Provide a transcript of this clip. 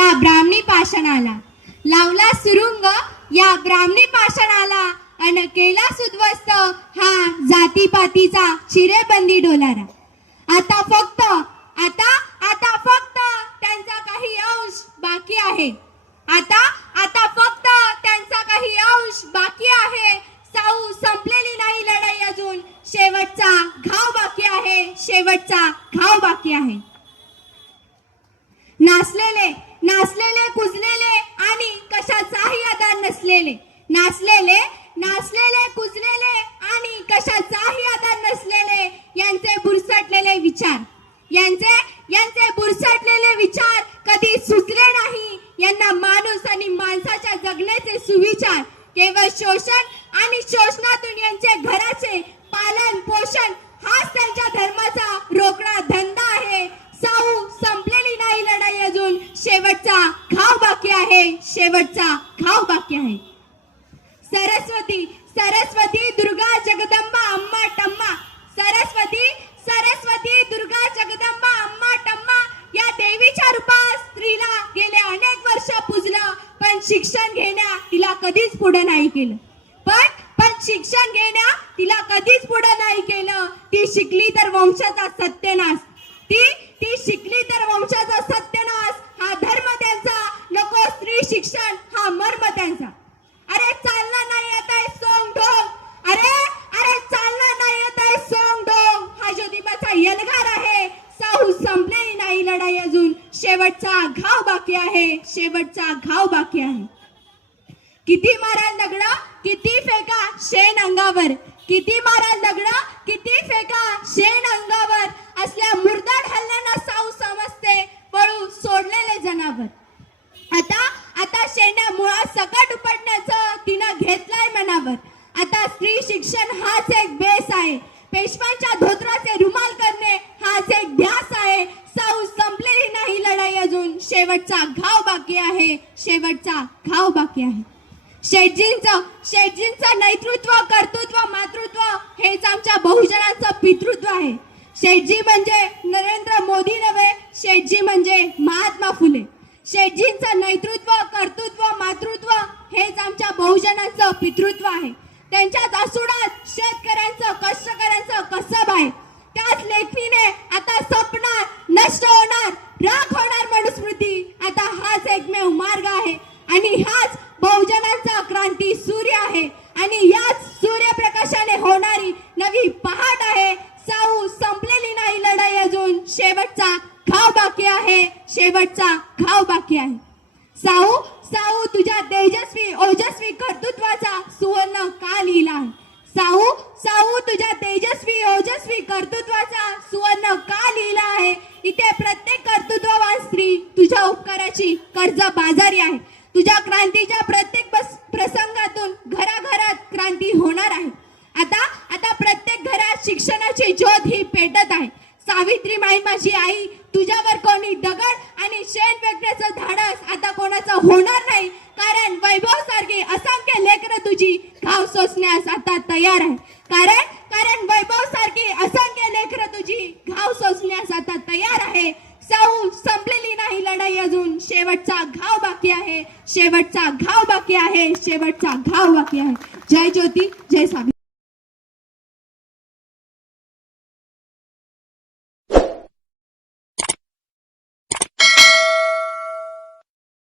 या ब्राह्मणी पाषाणाला. लावला सुरुंग या ब्राह्मणी पाषाणाला अन केला सुद्वस्त हा जातीपातीचा चिरेबंदी डोलारा. आता फक्त आता आता फक्त त्यांचा काही अंश बाकी आहे. आता आता फक्त त्यांचा काही अंश बाकी आहे. साऊ संपलेली नाही लढाई अजून. शेवटचा घाव बाकी आहे. शेवटचा घाव बाकी आहे. नाचलेले नाचलेले कुजलेले आणि कशाचाही आधार नसलेले. नाचलेले नाचलेले कुजलेले आणि कशाचाही आधार नसलेले यांचे बुरसटलेले विचार. यांचे यांचे बुरसटलेले विचार कधी सुचले नाही. यांना माणूस आणि माणसाच्या जगण्याचे सुविचार केवळ शोषण आणि शोषणातून यांचे घराचे पालन पोषण हाच त्यांच्या धर्माचा रोकडा धंदा आहे साऊ संपलेली नाही लढाई अजून शेवटचा घाव बाकी आहे शेवटचा घाव बाकी आहे सरस्वती सरस्वती दुर्गा जगदंबा अम्मा टम्मा. सरस्वती सरस्वती दुर्गा जगदंबा अम्मा टम्मा. या देवीच्या रूपात स्त्रीला गेले अनेक वर्ष पूजलं पण शिक्षण घेण्या तिला कधीच पुढे नाही केलं. पण पण शिक्षण घेण्या तिला कधीच पुढे नाही केलं. ती शिकली तर वंशाचा सत्यनाश ती ती शिकली तर वंशाचा सत्यनाश हा धर्म त्यांचा नको स्त्री शिक्षण हा मर्म त्यांचा अरे चालना नाही येत आहे सोंग ढोंग अरे अरे चालना नाही येत आहे सोंग ढोंग हा ज्योतिबाचा यलगार आहे साहू संपलेली नाही लढाई अजून शेवटचा घाव बाकी आहे शेवटचा घाव बाकी आहे. किती मारा दगड? किती फेका शेण अंगावर? किती मारा दगड? किती फेका शेण अंगावर? असल्या मुरदाड हल्ल्यांना साऊ समजते पळू सोडलेले जनावर. आता आता शेण्या मुळा सकट उपडण्याचं तिनं घेतलंय मनावर. आता स्त्री शिक्षण हाच एक बेस आहे. पेशव्यांच्या धोत्राचे रुमाल करणे हाच एक ध्यास आहे. शेवटचा घाव बाकी आहे. शेवटचा घाव बाकी आहे. शेटजींचं शेटजींचं नेतृत्व कर्तृत्व मातृत्व हेच आमच्या बहुजनांचं पितृत्व आहे. शेटजी म्हणजे नरेंद्र मोदी नव्हे शेटजी म्हणजे महात्मा फुले. शेटजींचं नेतृत्व कर्तृत्व मातृत्व हेच आमच्या बहुजनांचं पितृत्व आहे. त्यांच्याच असुडात शेतकऱ्यांचं कष्टकऱ्यांचं कसब आहे त्याच लेखणीने आता सपणार नष्ट होणार राख होणार मनुस्मृती आता हाच एकमेव मार्ग आहे आणि हाच बहुजनांचा क्रांती सूर्य आहे आणि याच सूर्यप्रकाशाने होणारी नवी पहाट आहे साऊ संपलेली नाही लढाई अजून शेवटचा घाव बाकी आहे शेवटचा घाव बाकी आहे साऊ साऊ तुझ्या तेजस्वी ओजस्वी कर्तृत्वाचा सुवर्ण का लिहिला साऊ साऊ तुझ्या तेजस्वी ओजस्वी कर्तृत्वाचा सुवर्ण का लिहिला आहे? इथे प्रत्येक कर्तृत्ववान स्त्री तुझ्या उपकाराची कर्ज बाजारी आहे. तुझ्या क्रांतीच्या प्रत्येक प्रसंगातून घराघरात क्रांती होणार आहे. आता आता प्रत्येक घरात शिक्षणाची ज्योत ही पेटत आहे. सावित्री माई माझी आई तुझ्यावर कोणी दगड आणि शेण वेगळ्याचं धाडस आता कोणाचं होणार नाही. कारण वैभव सारखी असंख्य लेकर तुझी घाव सोसण्यास आता तयार आहे कारण कारण वैभव सारखी असंख्य लेकर तुझी घाव सोसण्यास आता तयार आहे. साऊ संपलेली नाही लढाई अजून. शेवटचा घाव बाकी आहे. शेवटचा घाव बाकी आहे. शेवटचा घाव बाकी आहे. जय ज्योती जय सावित्री.